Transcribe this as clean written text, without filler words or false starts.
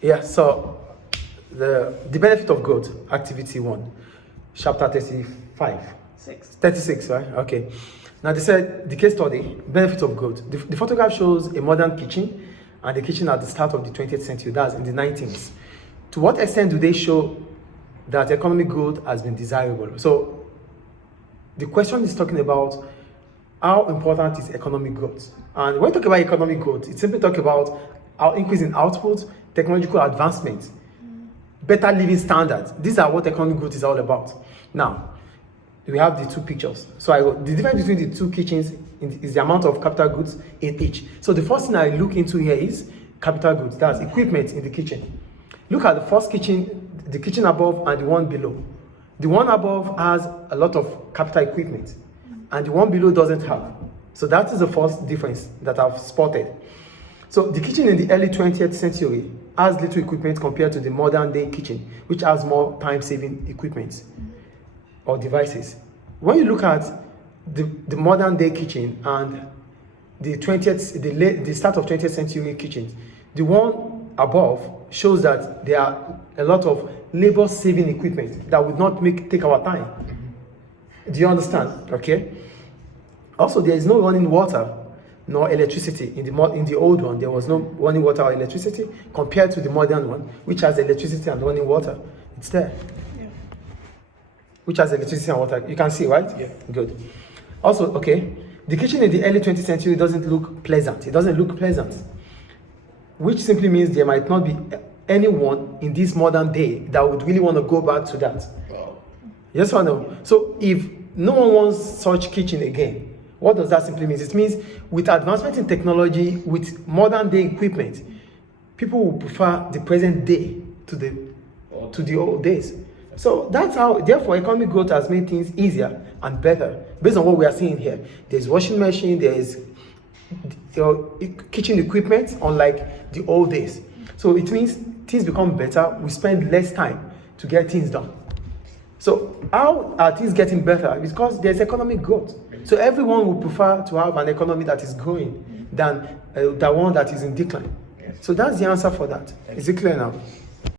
Yeah, so the benefit of growth, activity 1, chapter 35. 36, right? Okay. Now they said the case study, benefit of growth. The photograph shows a modern kitchen, and the kitchen at the start of the 20th century, that's in the 19th. To what extent do they show that economic growth has been desirable? So the question is talking about how important is economic growth. And when we talk about economic growth, it simply talks about our increase in output, technological advancement, better living standards. These are what economic growth is all about. Now, we have the two pictures. So the difference between the two kitchens is the amount of capital goods in each. So the first thing I look into here is capital goods. That's equipment in the kitchen. Look at the first kitchen, the kitchen above and the one below. The one above has a lot of capital equipment, and the one below doesn't have. So that is the first difference that I've spotted. So the kitchen in the early 20th century has little equipment compared to the modern day kitchen, which has more time-saving equipment or devices. When you look at the modern day kitchen and the start of 20th century kitchens, the one above shows that there are a lot of labor-saving equipment that would not take our time. Do you understand? Okay. Also, there is no running water nor electricity. In the old one, there was no running water or electricity compared to the modern one, which has electricity and running water. It's there. Yeah. Which has electricity and water. You can see, right? Yeah. Good. Also, okay, the kitchen in the early 20th century doesn't look pleasant. It doesn't look pleasant, which simply means there might not be anyone in this modern day that would really want to go back to that. Wow. Yes or no? So if no one wants such kitchen again, what does that simply mean? It means with advancement in technology, with modern day equipment, people will prefer the present day to the old days. So that's how, therefore, economic growth has made things easier and better based on what we are seeing here. There's washing machine, there is kitchen equipment, unlike the old days. So it means things become better. We spend less time to get things done. So how are things getting better? Because there's economic growth. So everyone would prefer to have an economy that is growing than the one that is in decline. So that's the answer for that. Is it clear now?